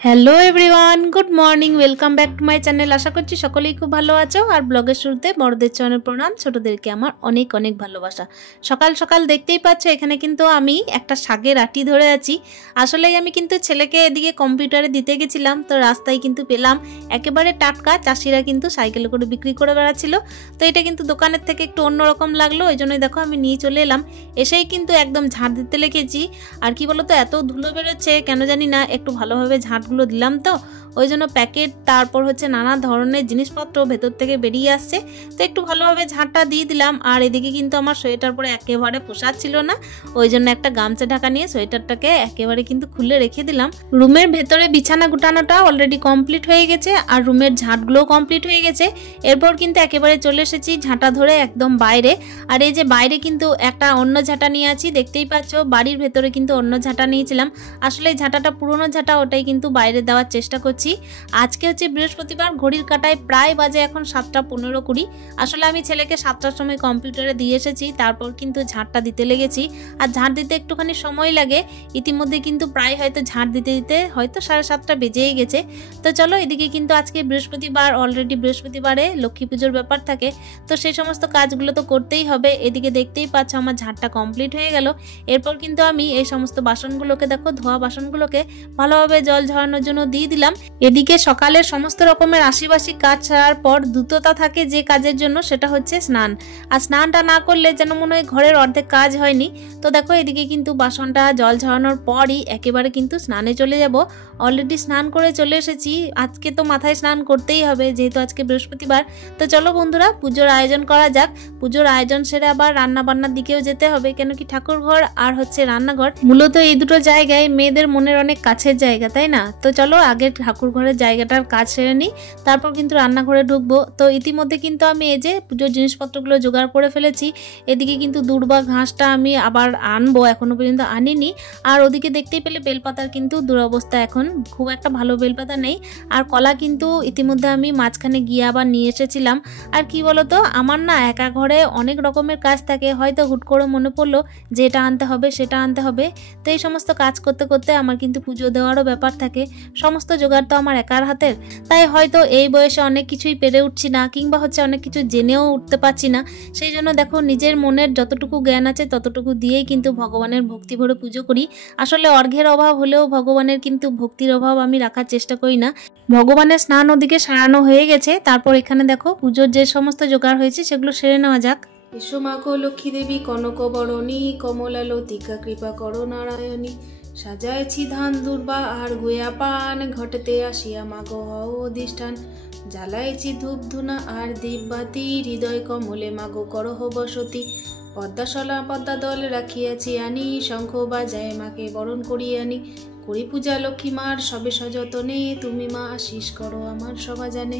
Hello everyone, good morning, welcome back to my channel. আশা করছি সকলেই খুব ভালো আছো। আর ব্লগের শুরুতে বড়দের চরণে প্রণাম, ছোটদেরকে আমার অনেক অনেক ভালোবাসা। সকাল সকাল দেখতেই পাচ্ছ এখানে কিন্তু আমি একটা শাকের আটি ধরে আছি। আসলে আমি কিন্তু ছেলেকে এদিকে কম্পিউটারে দিতে গেছিলাম, তো রাস্তায় কিন্তু পেলাম একেবারে টাটকা। চাষিরা কিন্তু সাইকেলে করে বিক্রি করে বেড়াচ্ছিল, তো এটা কিন্তু দোকানের থেকে একটু অন্যরকম লাগলো, ওই জন্যই দেখো আমি নিয়ে চলে এলাম। এসেই কিন্তু একদম ঝাঁট দিতে লেগেছি। আর কি বলতো, এত ধুলো বেরোচ্ছে কেন জানি না, একটু ভালোভাবে ঝাঁটগুলো দিলাম তো ওই জন্য প্যাকেট তারপর হচ্ছে নানা ধরনের জিনিসপত্র ভেতর থেকে বেরিয়ে আসছে, তো একটু ভালোভাবে ঝাঁটটা দিয়ে দিলাম। আর এদিকে কিন্তু আমার সোয়েটার পরে একেবারে পোষাচ্ছিল না, ওই জন্য একটা গামছা ঢাকা নিয়ে সোয়েটারটাকে একেবারে কিন্তু খুলে রেখে দিলাম। রুমের ভেতরে বিছানা গুটানোটা অলরেডি কমপ্লিট হয়ে গেছে, আর রুমের ঝাঁটগুলোও কমপ্লিট হয়ে গেছে। এরপর কিন্তু একেবারে চলে এসেছি ঝাঁটা ধরে একদম বাইরে। আর এই যে বাইরে কিন্তু একটা অন্য ঝাঁটা নিয়ে আছি, দেখতেই পাচ্ছ। বাড়ির ভেতরে কিন্তু অন্য ঝাঁটা নিয়েছিলাম, আসলে এই ঝাঁটাটা পুরোনো ঝাঁটা, ওটাই কিন্তু বাইরে দেওয়ার চেষ্টা করছি। আজকে হচ্ছে বৃহস্পতিবার, ঘড়ির কাঁটায় প্রায় বাজে এখন 7:15-20। আসলে আমি ছেলেকে 7টার সময় কম্পিউটারে দিয়ে এসেছি, তারপর কিন্তু ঝাঁটটা দিতে লেগেছি। আর ঝাঁট দিতে একটুখানি সময় লাগে, ইতিমধ্যে কিন্তু প্রায় হয়তো ঝাঁট দিতে দিতে হয়তো 7:30 বেজেই গেছে। তো চলো, এদিকে কিন্তু আজকে বৃহস্পতিবার, অলরেডি বৃহস্পতিবারে লক্ষ্মী পুজোর ব্যাপার থাকে, তো সেই সমস্ত কাজগুলো তো করতেই হবে। এদিকে দেখতেই পাচ্ছ আমার ঝাঁটটা কমপ্লিট হয়ে গেল। এরপর কিন্তু আমি এই সমস্ত বাসনগুলোকে, দেখো ধোয়া বাসনগুলোকে ভালোভাবে জল ঝরানোর জন্য দিয়ে দিলাম। এদিকে সকালের সমস্ত রকমের আশিবাসি কাজ ছাড়ার পর দ্রুততা থাকে যে কাজের জন্য, সেটা হচ্ছে স্নান। আর স্নানটা না করলে যেন মনে হয় ঘরের অর্ধেক কাজ হয়নি। তো দেখো এদিকে কিন্তু বাসনটা জল ঝরানোর পরই একেবারে কিন্তু স্নানে চলে যাব। অলরেডি স্নান করে চলে এসেছি, আজকে তো মাথায় স্নান করতেই হবে যেহেতু আজকে বৃহস্পতিবার। তো চলো বন্ধুরা, পুজোর আয়োজন করা যাক। পুজোর আয়োজন সেরে আবার রান্না বান্নার দিকেও যেতে হবে, কেন কি ঠাকুর ঘর আর হচ্ছে রান্নাঘর মূলত এই দুটো জায়গায় মেয়েদের মনের অনেক কাছের জায়গা, তাই না? তো চলো আগে ঠাকুর ঘরের জায়গাটার কাজ সেরে নিই, তারপর কিন্তু রান্নাঘরে ঢুকবো। তো ইতিমধ্যে কিন্তু আমি এই যে পুজোর জিনিসপত্রগুলো জোগাড় করে ফেলেছি। এদিকে কিন্তু দূর্বা ঘাসটা আমি আবার আনবো, এখনো পর্যন্ত আনিনি। আর ওদিকে দেখতেই পেলে বেলপাতার কিন্তু দুরবস্থা, এখন খুব একটা ভালো বেলপাতা নেই। আর কলা কিন্তু ইতিমধ্যে আমি মাঝখানে গিয়ে আবার নিয়ে এসেছিলাম। আর কি বলতো, আমার না একা ঘরে অনেক রকমের কাজ থাকে, হয়তো হুট করে মনে পড়লো যে এটা আনতে হবে সেটা আনতে হবে। তো এই সমস্ত কাজ করতে করতে আমার কিন্তু পুজো দেওয়ারও ব্যাপার থাকে, সমস্ত জোগাড় তো আমার একার হাতের। তাই হয়তো এই বয়সে অনেক কিছুই পেরে উঠছি না, কিংবা হচ্ছে অনেক কিছু জেনেও উঠতে পারছি না। সেই জন্য দেখো নিজের মনের যতটুকু জ্ঞান আছে ততটুকু দিয়েই কিন্তু ভগবানের ভক্তি ভরে পুজো করি। আসলে অর্ঘ্যের অভাব হলেও ভগবানের কিন্তু ভক্তির অভাব আমি রাখার চেষ্টা করি না। ভগবানের স্নান ওদিকে সারানো হয়ে গেছে, তারপর এখানে দেখো পুজোর যে সমস্ত জোগাড় হয়েছে সেগুলো সেরে নেওয়া যাক। এসো মা গো লক্ষ্মী দেবী, কনক বরণী, কমলা লতিকা কৃপা করো নারায়ণী। সাজাইছি ধান দুর্বা আর গুয়া পান, ঘটেতে আসিয়া মাগো হও অধিষ্ঠান। জ্বালাইছি ধূপ ধুনা আর দীপবাতি, হৃদয় কমলে মাগো করহ বসতি। পদ্মাশলা পদ্মা দল রাখিয়াছি আনি, শঙ্খ বাজায় মাকে বরণ করি আনি। করি পূজা লক্ষ্মী মার সবে সযতনে, তুমি মা আশিস করো আমার সবা জানে।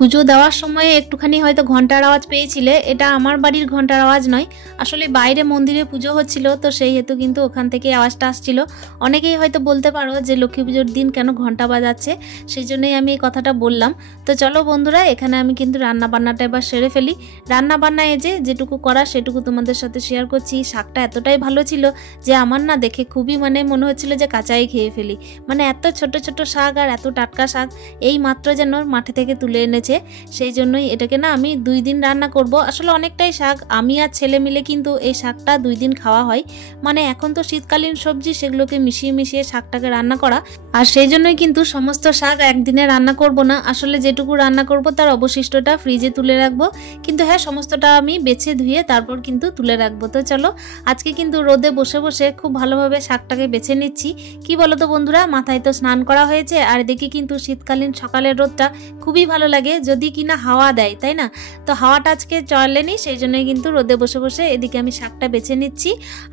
পুজো দেওয়ার সময় একটুখানি হয়তো ঘন্টার আওয়াজ পেয়েছিলে, এটা আমার বাড়ির ঘন্টার আওয়াজ নয়, আসলে বাইরে মন্দিরে পুজো হচ্ছিল, তো সেই হেতু কিন্তু ওখান থেকে আওয়াজটা আসছিল। অনেকেই হয়তো বলতে পারো যে লক্ষ্মী পুজোর দিন কেন ঘন্টা বাজাচ্ছে, সেই জন্যই আমি এই কথাটা বললাম। তো চলো বন্ধুরা, এখানে আমি কিন্তু রান্না বান্নাটা এবার সেরে ফেলি। রান্না বান্না যেটুকু করা সেটুকু তোমাদের সাথে শেয়ার করছি। শাকটা এতটাই ভালো ছিল যে আমার না দেখে খুবই মনে হচ্ছিল যে কাঁচাই খেয়ে ফেলি। এত ছোট ছোট শাক আর এত টাটকা শাক এই মাত্র যেন মাঠে থেকে তুলে এনেছে, সেই জন্যই এটাকে না আমি 2 দিন রান্না করব। আসলে অনেকটাই শাক, আমি আর ছেলে মিলে কিন্তু এই শাকটা 2 দিন খাওয়া হয়। এখন তো শীতকালীন সবজি, সেগুলোকে মিশিয়ে মিশিয়ে শাকটাকে রান্না করা, আর সেই জন্যই কিন্তু সমস্ত শাক একদিনে রান্না করব না। আসলে যেটুকু রান্না করব তার অবশিষ্টটা ফ্রিজে তুলে রাখবো, কিন্তু হ্যাঁ সমস্তটা আমি বেছে ধুয়ে তারপর কিন্তু তুলে রাখবো। তো চলো আজকে কিন্তু রোদে বসে বসে খুব ভালোভাবে শাকটাকে বেছে নিচ্ছি। কি বলো তো বন্ধুরা, মাথায় তো স্নান করা হয়েছে, আর এদিকে কিন্তু শীতকালীন সকালের রোদটা খুবই ভালো লাগে যদি কিনা হাওয়া দেয়, তাই না? তো হাওয়াটা আজকে চলেনি, সেই জন্যই কিন্তু রোদে বসে বসে এদিকে আমি শাকটা বেছে নিচ্ছি।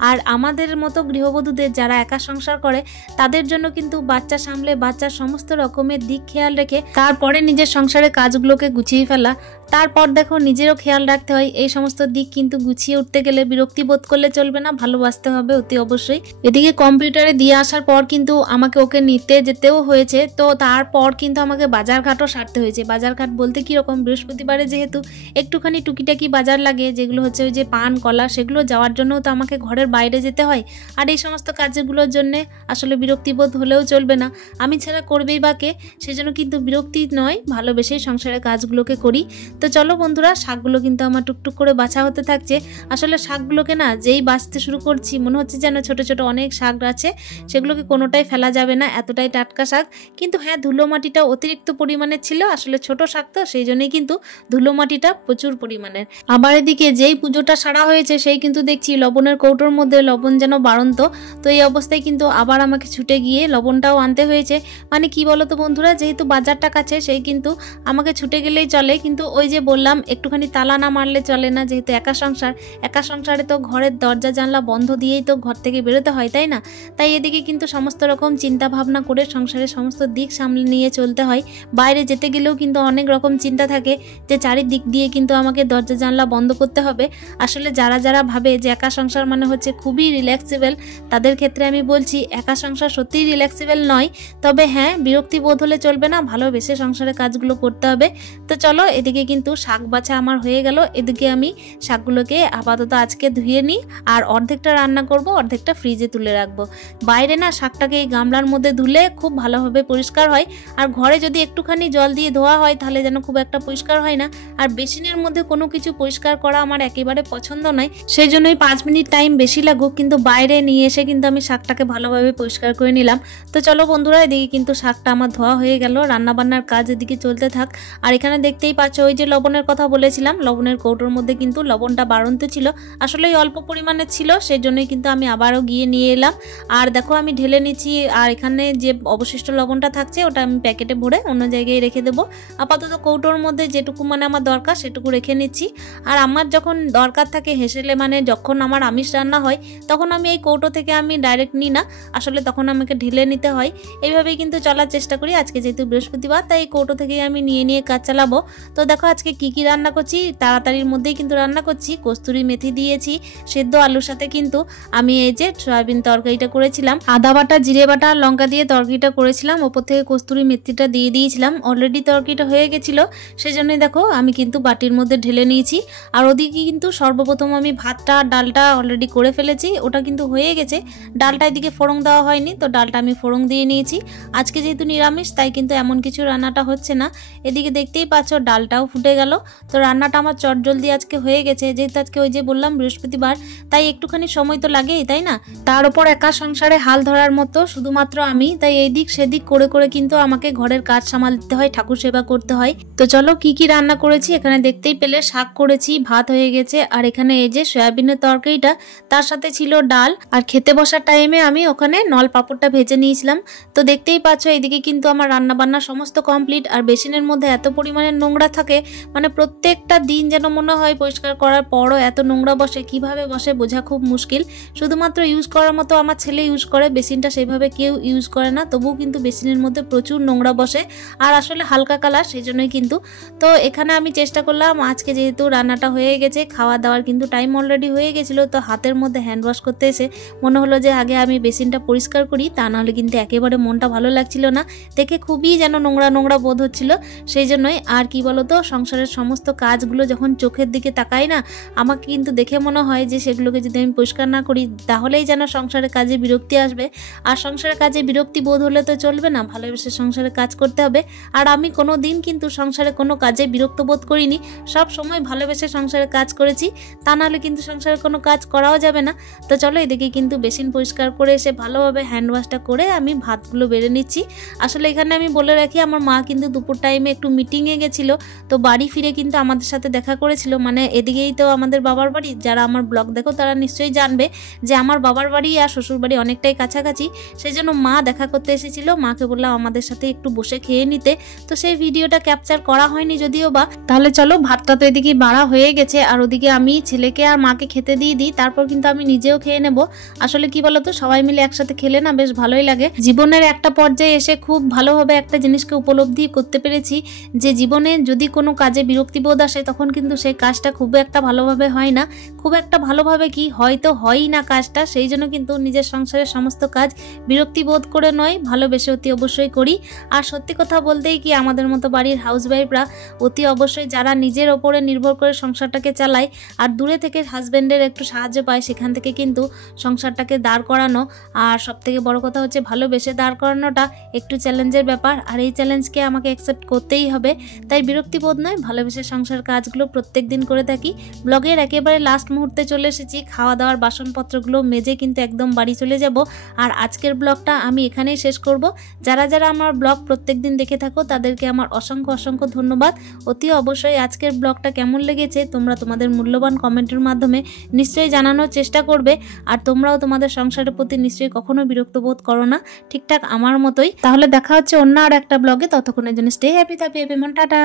আর আমাদের মতো গৃহবধূদের যারা একা সংসার করে তাদের জন্য কিন্তু বাচ্চা সামলে বাচ্চার সমস্ত রকমের দিক খেয়াল রেখে তারপরে নিজের সংসারের কাজগুলোকে গুছিয়ে ফেলা, তারপর দেখো নিজেরও খেয়াল রাখতে হয়। এই সমস্ত দিক কিন্তু গুছিয়ে উঠতে গেলে বিরক্তি বোধ করলে চলবে না, ভালোবাসতে হবে অতি অবশ্যই। এদিকে কম্পিউটারে দিয়ে আসার পর কিন্তু আমাকে ওকে নিতে যেতেও হয়েছে, তো তারপর কিন্তু আমাকে বাজারঘাটও সারতে হয়েছে। বাজারঘাট বলতে কীরকম, বৃহস্পতিবারে যেহেতু একটুখানি টুকিটাকি বাজার লাগে, যেগুলো হচ্ছে ওই যে পান কলা, সেগুলো যাওয়ার জন্যও তো আমাকে ঘরের বাইরে যেতে হয়। আর এই সমস্ত কাজগুলোর জন্যে আসলে বিরক্তিবোধ হলেও চলবে না, আমি ছাড়া করবেই বা কে, সেজন্য কিন্তু বিরক্তি নয়, ভালোবেসেই সংসারের কাজগুলোকে করি। তো চলো বন্ধুরা, শাকগুলো কিন্তু আমার টুকটুক করে বাছা হতে থাকছে। আসলে শাকগুলোকে না যেই বাছতে শুরু করছি মনে হচ্ছে যেন ছোট ছোট অনেক শাক আছে, সেগুলোকে কোনোটাই ফেলা যাবে না, এতটাই টাটকা শাক। কিন্তু হ্যাঁ, ধুলো মাটিটা অতিরিক্ত পরিমাণে ছিল, আসলে ছোট শাক তো সেই জন্যই কিন্তু ধুলো মাটিটা প্রচুর পরিমাণের। আবার এদিকে যেই পুজোটা সারা হয়েছে সেই কিন্তু দেখছি লবণের কৌটোর মধ্যে লবণ যেন বাড়ন্ত। তো এই অবস্থায় কিন্তু আবার আমাকে ছুটে গিয়ে লবণটাও আনতে হয়েছে। মানে কি বলতো বন্ধুরা, যেহেতু বাজারটা কাছে সেই কিন্তু আমাকে ছুটে গেলেই চলে, কিন্তু ওই যে বললাম একটুখানি তালা না মারলে চলে না, যেহেতু একা সংসারে তো ঘরের দরজা জানলা বন্ধ দিয়েই তো ঘর থেকে বেরোতে হয়, তাই না? তাই এদিকে কিন্তু সমস্ত রকম চিন্তা ভাবনা করে সংসারের সমস্ত দিক সামলে নিয়ে চলতে হয়। বাইরে যেতে গেলেও কিন্তু অনেক রকম চিন্তা থাকে যে চারিদিক দিয়ে কিন্তু আমাকে দরজা জানলা বন্ধ করতে হবে। আসলে যারা ভাবে যে একা সংসার মানে হচ্ছে খুবই রিল্যাক্সেবল, তাদের ক্ষেত্রে আমি বলছি একা সংসার সত্যিই রিল্যাক্সেবল নয়। তবে হ্যাঁ, বিরক্তি বোধ হলে চলবে না, ভালোবেসে সংসারের কাজগুলো করতে হবে। তো চলো, এদিকে কিন্তু শাক বাছা আমার হয়ে গেল। এদিকে আমি শাকগুলোকে আপাতত আজকে ধুয়ে নিই, আর অর্ধেকটা রান্না করব, অর্ধেকটা ফ্রিজে তুলে রাখবো। বাইরে না শাকটাকে এই গামলার মধ্যে ধুলে খুব ভালোভাবে পরিষ্কার হয়, আর ঘরে যদি একটুখানি জল দিয়ে ধোয়া হয় তাহলে যেন খুব একটা পরিষ্কার হয় না। আর বেসিনের মধ্যে কোনো কিছু পরিষ্কার করা আমার একেবারে পছন্দ নয়, সেই জন্যই 5 মিনিট টাইম বেশি লাগুক, কিন্তু বাইরে নিয়ে এসে কিন্তু আমি শাকটাকে ভালোভাবে পরিষ্কার করে নিলাম। তো চলো বন্ধুরা, এদিকে কিন্তু শাকটা আমার ধোয়া হয়ে গেল, রান্নাবান্নার কাজ এদিকে চলতে থাক। আর এখানে দেখতেই পাচ্ছ ওই যে লবণের কথা বলেছিলাম, লবণের কৌটোর মধ্যে কিন্তু লবণটা বাড়ন্ত ছিল, আসলে অল্প পরিমাণে ছিল, সেই জন্যই কিন্তু আমি আবারও গিয়ে নিয়ে এলাম। আর দেখো আমি ঢেলে নিচ্ছি, আর এখানে যে অবশিষ্ট লবণটা থাকছে ওটা আমি প্যাকেটে ভরে অন্য জায়গায় রেখে দেবো। আপাতত কৌটোর মধ্যে যেটুকু মানে আমার দরকার সেটুকু রেখে নিচ্ছি। আর আমার যখন দরকার থাকে হেসেলে, মানে যখন আমার আমিষ রান্না হয় তখন আমি এই কৌটো থেকে আমি ডাইরেক্ট নিই না, আসলে তখন আমাকে ঢেলে নিতে হয়। এইভাবেই কিন্তু চলার চেষ্টা করি। আজকে যেহেতু বৃহস্পতিবার তাই এই কৌটো থেকেই আমি নিয়ে কাজ চালাবো। তো দেখো আজকে কি রান্না করছি, তাড়াতাড়ির মধ্যেই কিন্তু রান্না করছি। কস্তুরি মেথি দিয়েছি, সেদ্ধ আলুর সাথে কিন্তু আমি এই যে সয়াবিন তরকারিটা করেছিলাম, আদা বাটা জিরে বাটা লঙ্কা দিয়ে তরকারিটা করেছিলাম, ওপর থেকে কস্তুরি মেথিটা দিয়ে দিয়েছিলাম। অলরেডি তরকারিটা হয়ে গেছিলো, সেই জন্যই দেখো আমি কিন্তু বাটির মধ্যে ঢেলে নিয়েছি। আর ওদিকে কিন্তু সর্বপ্রথম আমি ভাতটা ডালটা অলরেডি করে ফেলেছি, ওটা কিন্তু হয়ে গেছে। ডালটা এদিকে ফোড়ন দেওয়া হয়নি, তো ডালটা আমি ফোড়ন দিয়ে নিয়েছি। আজকে যেহেতু নিরামিষ তাই কিন্তু এমন কিছু রান্নাটা হচ্ছে না। এদিকে দেখতেই পাচ্ছ ডালটাও ফুটে গেল। তো রান্নাটা আমার চটজলদি আজকে হয়ে গেছে, যেহেতু আজকে ওই যে বললাম বৃহস্পতিবার, তাই একটুখানি সময় তো লাগেই, তাই না? তার উপর একা সংসারে হাল ধরার মতো শুধুমাত্র আমি, তাই এই দিক সেদিক করে কিন্তু আমাকে ঘরের কাজ সামাল দিতে হয়, ঠাকুর সেবা করতে হয়। তো চলো কি রান্না করেছি এখানে দেখতেই পেলে, শাক করেছি, ভাত হয়ে গেছে, আর এখানে এই যে সয়াবিনের তরকারিটা, তার সাথে ছিল ডাল। আর খেতে বসার টাইমে আমি ওখানে নল পাপড়টা ভেজে নিয়েছিলাম। তো দেখতেই পাচ্ছ এদিকে কিন্তু আমার রান্না বান্না সমস্ত কমপ্লিট। আর বেসিনের মধ্যে এত পরিমাণে নোংরা থাকে, মানে প্রত্যেকটা দিন যেন মনে হয় পরিষ্কার করার পরও এত নোংরা বসে, কিভাবে বসে বোঝা খুব মুশকিল। শুধুমাত্র ইউজ করার মতো আমার ছেলে ইউজ করে, বেসিনটা সেভাবে কেউ ইউজ করে না, তবুও কিন্তু বেসিনের মধ্যে প্রচুর নোংরা বসে, আর আসলে হালকা কালার, সেই জন্যই কিন্তু। তো এখানে আমি চেষ্টা করলাম, আজকে যেহেতু রান্নাটা হয়ে গেছে, খাওয়া দাওয়ার কিন্তু টাইম অলরেডি হয়ে গেছিলো, তো হাতের মধ্যে হ্যান্ড ওয়াশ করতে এসে মনে হলো যে আগে আমি বেসিনটা পরিষ্কার করি, তা নাহলে কিন্তু একেবারে মনটা ভালো লাগছিল না, দেখে খুবই যেন নোংরা বোধ হচ্ছিল। সেই জন্যই। আর কি বলতো, সংসারের সমস্ত কাজগুলো যখন চোখের দিকে তাকাই না, আমাকে কিন্তু দেখে মনে হয় যে সেগুলোকে যদি আমি পরিষ্কার না করি তাহলেই যেন সংসারের কাজে বিরক্তি আসবে। আর সংসারের কাজে বিরক্তি বোধ হলে তো চলবে না, ভালোবেসে সংসারের কাজ করতে হবে। আর আমি কোনো দিন কিন্তু সংসারে কোনো কাজে বিরক্ত বোধ করিনি, সব সময় ভালোবেসে সংসারের কাজ করেছি, তা নাহলে কিন্তু সংসারে কোনো কাজ করাও যাবে না। তো চলো এদিকে কিন্তু বেসিন পরিষ্কার করে এসে ভালোভাবে হ্যান্ড ওয়াশটা করে আমি ভাতগুলো বেড়ে নিচ্ছি। আসলে এখানে আমি বলে রাখি, আমার মা কিন্তু দুপুর টাইমে একটু মিটিংয়ে গেছিল, তো বাড়ি ফিরে কিন্তু আমাদের সাথে দেখা করেছিল। মানে এদিকেই তো আমাদের বাবার বাড়ি, যারা আমার ব্লগ দেখো তারা নিশ্চয়ই জানবে যে আমার বাবার বাড়ি আর শ্বশুর বাড়ি অনেকটাই কাছাকাছি, সেই জন্য মা দেখা করতে এসেছিল। মাকে বললাম আমাদের সাথে একটু বসে খেয়ে নিতে, তো সেই ভিডিওটা ক্যাপচার করা হয়নি যদিও বা। তাহলে চলো, ভাতটা তো এদিকে বাড়া হয়ে গেছে, আর ওদিকে আমি ছেলেকে আর মাকে খেতে দিয়ে দিই, তারপর কিন্তু আমি নিজেও খেয়ে নেব। আসলে কি বলতো, সবাই মিলে একসাথে খেলে না বেশ ভালোই লাগে। জীবনের একটা পর্যায়ে এসে খুব ভালোভাবে একটা জিনিসকে উপলব্ধি করতে পেরেছি যে জীবনে যদি কোনো কাজে বিরক্তিবোধ আসে তখন কিন্তু সেই কাজটা খুব একটা ভালোভাবে হয় না, খুব একটা ভালোভাবে কি হয়তো হয়ই না কাজটা। সেই জন্য কিন্তু নিজের সংসারের সমস্ত কাজ বিরক্তিবোধ করে নয়, ভালোবেসে অতি অবশ্যই করি। আর সত্যি কথা বলতেই কি, আমাদের মতো বাড়ির হাউসওয়াইফরা অতি অবশ্যই যারা নিজের ওপরে নির্ভর করে সংসারটাকে চালায় আর দূরে থেকে হাজব্যান্ডের একটু সাহায্য পায়, সেখান থেকে কিন্তু সংসারটাকে দাঁড় করানো আর সবথেকে বড় কথা হচ্ছে ভালোবেসে দাঁড় করানোটা একটু চ্যালেঞ্জের ব্যাপার। আর এই চ্যালেঞ্জকে আমাকে অ্যাকসেপ্ট করতেই হবে, তাই বিরক্তিবোধ নয়, ভালোবেসে সংসার কাজগুলো প্রত্যেক দিন করে থাকি। ব্লগের একেবারে লাস্ট মুহূর্তে চলে এসেছি, খাওয়া দাওয়ার বাসনপত্রগুলো মেজে কিন্তু একদম বাড়ি চলে যাব। আর আজকের ব্লগটা আমি এখানেই শেষ করব। যারা যারা আমার ব্লগ প্রত্যেক দিন দেখে থাকো তাদেরকে আমার অসংখ্য অসংখ্য ধন্যবাদ। অতি অবশ্যই আজকের ব্লগটা কেমন লেগেছে তোমরা তোমাদের মূল্যবান কমেন্টের মাধ্যমে নিশ্চয়ই জানানোর চেষ্টা করবে। আর তোমরাও তোমাদের সংসারের প্রতি নিশ্চয়ই কখনো বিরক্ত বোধ করো না, ঠিকঠাক আমার মতোই। তাহলে দেখা হচ্ছে অন্য আর একটা ব্লগে, ততক্ষণের জন্য স্টে হ্যাপি, টাটা।